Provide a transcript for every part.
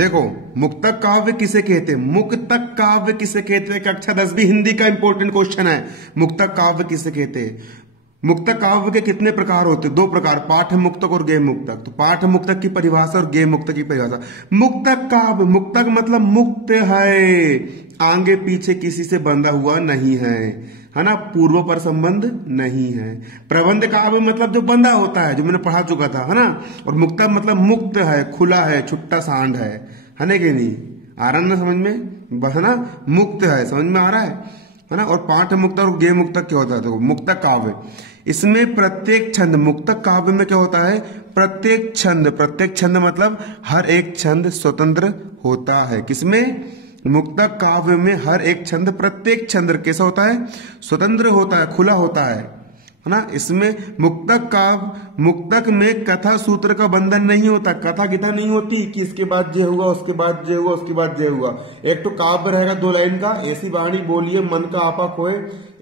देखो, मुक्तक काव्य किसे कहते हैं? मुक्तक काव्य किसे कहते हैं? कक्षा 10वीं हिंदी का इंपॉर्टेंट क्वेश्चन है। मुक्तक काव्य किसे कहते हैं? मुक्तक काव्य के कितने प्रकार होते हैं? 2 प्रकार, पाठ मुक्तक और गेय मुक्तक। तो पाठ मुक्तक की परिभाषा और गेय मुक्तक की परिभाषा। मुक्तक काव्य, मुक्तक मतलब मुक्त है, आगे पीछे किसी से बंधा हुआ नहीं है ना, पूर्व पर संबंध नहीं है। प्रबंध काव्य मतलब जो बंधा होता है, जो मैंने पढ़ा चुका था, है ना। और मुक्तक मतलब मुक्त है, खुला है, छुट्टा सांड है ना कि नहीं? आ रहा है ना समझ में? है ना, मुक्त है, समझ में आ रहा है ना। और पाठ मुक्तक और गेय मुक्तक क्या होता है? देखो, मुक्तक काव्य, इसमें प्रत्येक छंद, मुक्तक काव्य में क्या होता है? प्रत्येक छंद मतलब हर एक छंद स्वतंत्र होता है। किसमें? मुक्तक काव्य में हर एक छंद, प्रत्येक छंद कैसा होता है? स्वतंत्र होता है, खुला होता है ना। इसमें मुक्तक में कथा सूत्र का बंधन नहीं होता, कथा गीता नहीं होती कि इसके बाद ये हुआ, उसके बाद ये हुआ, उसके बाद ये हुआ। एक तो काव्य रहेगा 2 लाइन का, ऐसी वाणी बोलिए मन का आपा खोए,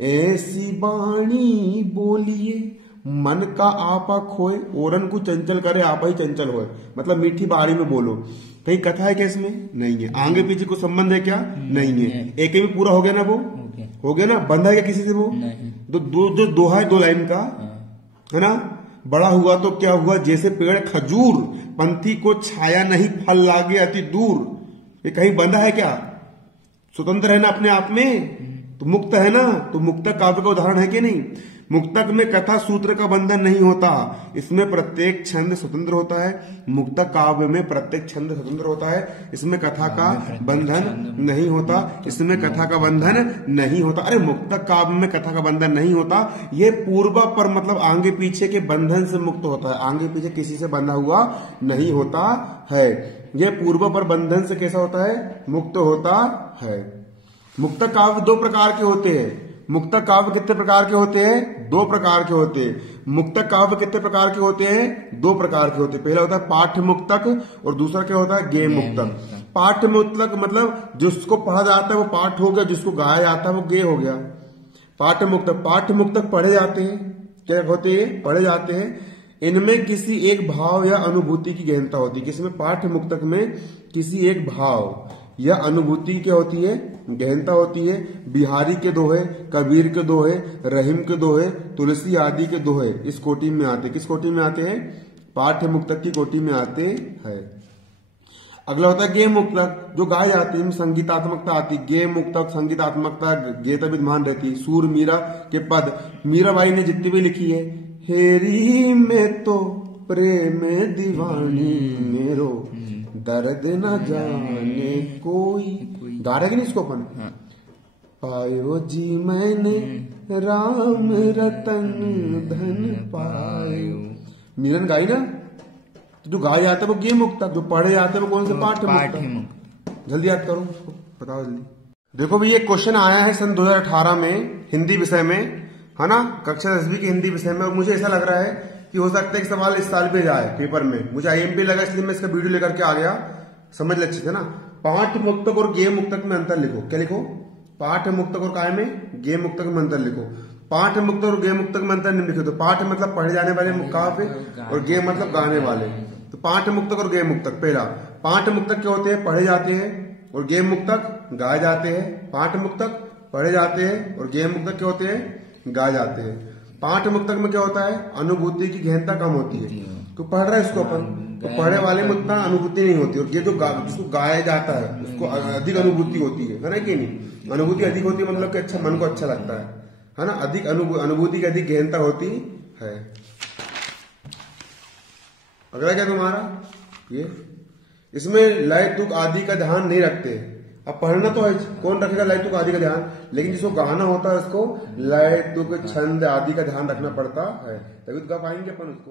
ऐसी वाणी बोलिए मन का आपा खोए, ओरन को चंचल करे आपा ही चंचल होए, मतलब मीठी बाणी में बोलो। कहीं कथा है क्या इसमें? नहीं है। आगे पीछे को संबंध है क्या? नहीं है। एक में पूरा हो गया ना, वो हो गया ना। बंधा है क्या किसी से? वो तो जो दोहा है 2 लाइन का, है ना। बड़ा हुआ तो क्या हुआ, जैसे पेड़ खजूर, पंथी को छाया नहीं, फल लागे अति दूर। ये कहीं बंधा है क्या? स्वतंत्र है ना अपने आप में, तो मुक्त है ना। तो मुक्तक काव्य का उदाहरण है कि नहीं? मुक्तक में कथा सूत्र का बंधन नहीं होता, इसमें प्रत्येक छंद स्वतंत्र होता है। मुक्तक काव्य में प्रत्येक छंद स्वतंत्र होता है, इसमें कथा का बंधन नहीं होता, इसमें कथा का बंधन नहीं होता। अरे मुक्तक काव्य में कथा का बंधन नहीं होता, ये पूर्व पर मतलब आगे पीछे के बंधन से मुक्त होता है, आगे पीछे किसी से बंधा हुआ नहीं होता है। ये पूर्व पर बंधन से कैसा होता है? मुक्त होता है। मुक्तक काव्य 2 प्रकार के होते हैं। मुक्तक काव्य कितने प्रकार के होते हैं? 2 प्रकार के होते हैं। मुक्तक काव्य कितने प्रकार के होते हैं? 2 प्रकार के होते हैं। पहला होता है पाठ्य मुक्तक और दूसरा क्या होता है? गेय मुक्तक। पाठ्य मुक्तक मतलब जिसको पढ़ा जाता है वो पाठ हो गया, जिसको गाया जाता है वो गेय हो गया। पाठ्य मुक्तक पढ़े जाते हैं, क्या होते हैं? पढ़े जाते हैं। इनमें किसी एक भाव या अनुभूति की गहनता होती है। किसमें? पाठ्य मुक्तक में किसी एक भाव या अनुभूति क्या होती है? गहनता होती है। बिहारी के दोहे, कबीर के दोहे, रहीम के दोहे, तुलसी आदि के दोहे इस कोटि में आते। किस कोटि में आते हैं? पाठ्य मुक्तक की कोटि में आते हैं। अगला होता है गेय मुक्तक, जो गाए जाते हैं, संगीतात्मकता आती। गेय मुक्तक संगीतात्मकता, गेयता विद्यमान रहती। सूर मीरा के पद, मीराबाई ने जितनी भी लिखी है, हेरी में तो प्रेम दीवानी मेरो, दर्द न जाने कोई। गा रहे कि नहीं इसको अपन? पायो जी मैंने राम रतन धन पायो, मीरन गाई ना। तो जो गाए जाते हैं वो गेय मुक्तक, जो पढ़े जाते हैं वो कौन से? पाठ्य मुक्तक। जल्दी याद करो, बताओ जल्दी। देखो भाई, ये क्वेश्चन आया है सन 2018 में हिंदी विषय में, है ना, कक्षा 10वीं के हिंदी विषय में। और मुझे ऐसा लग रहा है कि हो सकता है कि सवाल इस साल पे जाए पेपर में। मुझे आईएमपी लगा, इसलिए मैं इसका वीडियो लेकर के आ गया। समझ ले अच्छे से ना। पाठ्य मुक्तक और गेय मुक्तक में अंतर लिखो। क्या लिखो? पाठ्य मुक्तक और काय में? गेय मुक्तक में अंतर लिखो। पाठ्य मुक्तक और गेय मुक्तक में अंतर नहीं लिखो। तो पाठ्य मतलब पढ़े जाने वाले काव्य और गेय मतलब गाने वाले। तो पाठ्य मुक्तक और गेय मुक्तक, पहला पाठ्य मुक्तक क्या होते हैं? पढ़े जाते हैं। और गेय मुक्तक गाए जाते हैं। पाठ्य मुक्तक पढ़े जाते हैं और गेय मुक्तक क्या होते हैं? गाए जाते हैं। पाठ्य मुक्तक में क्या होता है? अनुभूति की गहनता कम होती है। तो पढ़ रहा है इसको अपन, तो पढ़ने वाले में उतना अनुभूति नहीं होती। और ये जो जिसको गाया जाता है उसको अधिक अनुभूति होती है ना कि नहीं? अनुभूति अधिक होती है मतलब कि अच्छा, मन को अच्छा लगता है ना। अधिक अनुभूति की अधिक गहनता होती है। अगला क्या तुम्हारा? ये इसमें लय तुक आदि का ध्यान नहीं रखते। अब पढ़ना तो है, कौन रखेगा लय तुक आदि का ध्यान? लेकिन जिसको गाना होता है उसको लय तुक छंद आदि का ध्यान रखना पड़ता है, तभी तो गा पाएंगे अपन उसको।